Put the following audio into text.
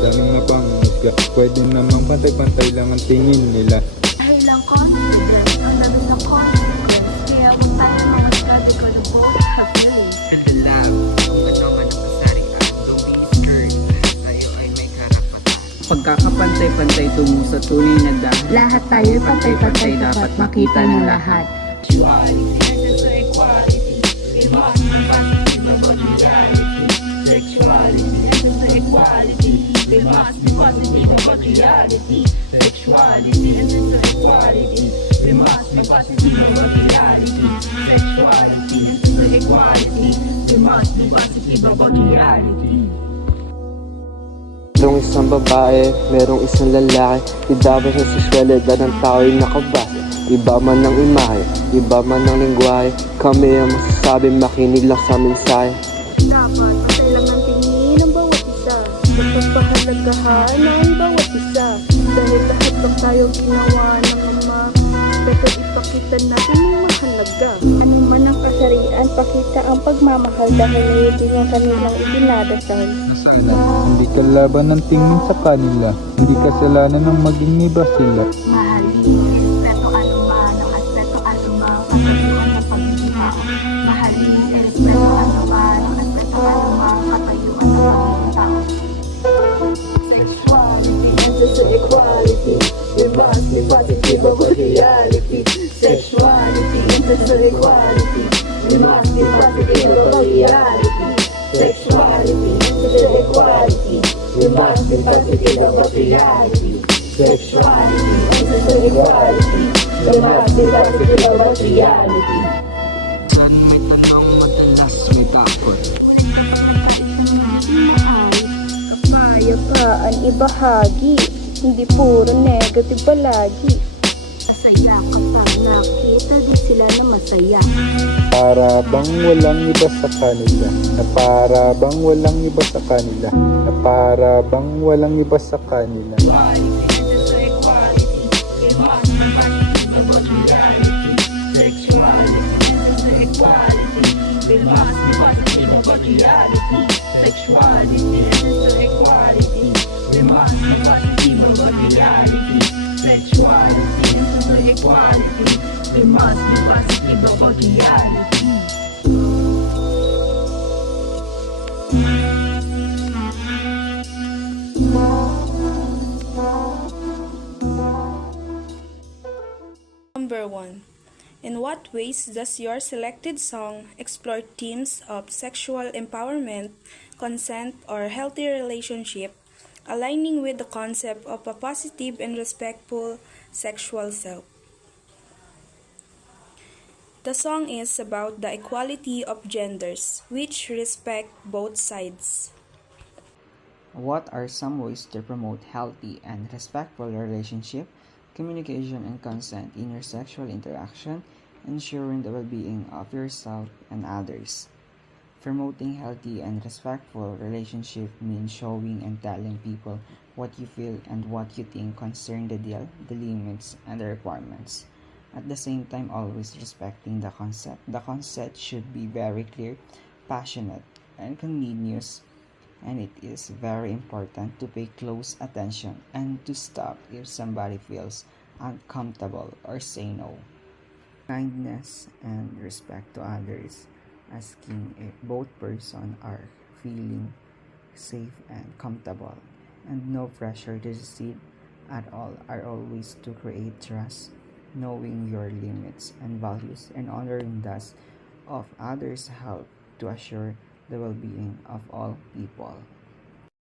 daming mapanghusga. Pwede namang pantay-pantay lang ang tingin nila. Dahil lang confidence, ang dami na confidence. Kaya kung tayo mga study ko na both have feelings. And the love, kung ano man ang kasarian, don't be scared, dahil tayo ay may karapatan. Pagkakapantay-pantay tungo sa tunay na dahil, Lahat tayo pantay-pantay dapat makita ng lahat. There must be positive about reality. Sexuality and equality. There must be positive about reality. Sexuality and equality. There must be positive about reality. Merong isang babae, merong isang lalaki. Di dapat sa sexualidad ng tao'y nakabase. Iba man ng imahe, iba man ng lingwahe. Kami ang masasabi, makinig lang sa mensahe. Dapat patay lang ang tingin ng bawat isa. Dapat pahalagahan ng bawat isa. Dahil lahat lang tayo ginawa ng Ama. Dapat ipakita natin ang mahalaga. Ano man ang kasarian, pakita ang pagmamahal dahil hindi ang kanilang itinadasal. Sana, hindi kalaban ng tingin sa kanila. Hindi kasalanan ng maging iba sila. Mahalin, respeto anuman, ang aspeto anuman, katayuan ng pagkikita. Mahalin, respeto anuman, ang aspeto anuman, katayuan ng pagkikita. Sexuality and equality. There must be positive about reality. Sexuality and equality. There must be positive about reality. Sexuality and equality. There must be positive about reality. Sexuality and equality. There must be positive about reality. saan may tanong, madalas may takot. Kapayapaan ibahagi, hindi puro negative palagi. Masaya kapag nakita din sila na masaya. Para bang walang iba sa kanila. Na para bang walang iba sa kanila. Na para bang walang iba sa kanila. There must be positive about reality. Sexuality and equality. There must be positive about reality. Sexuality and equality. There must be positive about reality. Number 1. In what ways does your selected song explore themes of sexual empowerment, consent, or healthy relationship, aligning with the concept of a positive and respectful sexual self? The song is about the equality of genders, which respect both sides. What are some ways to promote healthy and respectful relationship, communication, and consent in your sexual interaction, ensuring the well-being of yourself and others? Promoting healthy and respectful relationship means showing and telling people what you feel and what you think concerning the deal, the limits, and the requirements. At the same time, always respecting the concept. The concept should be very clear, passionate, and continuous, and it is very important to pay close attention and to stop if somebody feels uncomfortable or say no. Kindness and respect to others, asking if both persons are feeling safe and comfortable, and no pressure to succeed at all are always to create trust, knowing your limits and values, and honoring those of others help to assure the well-being of all people.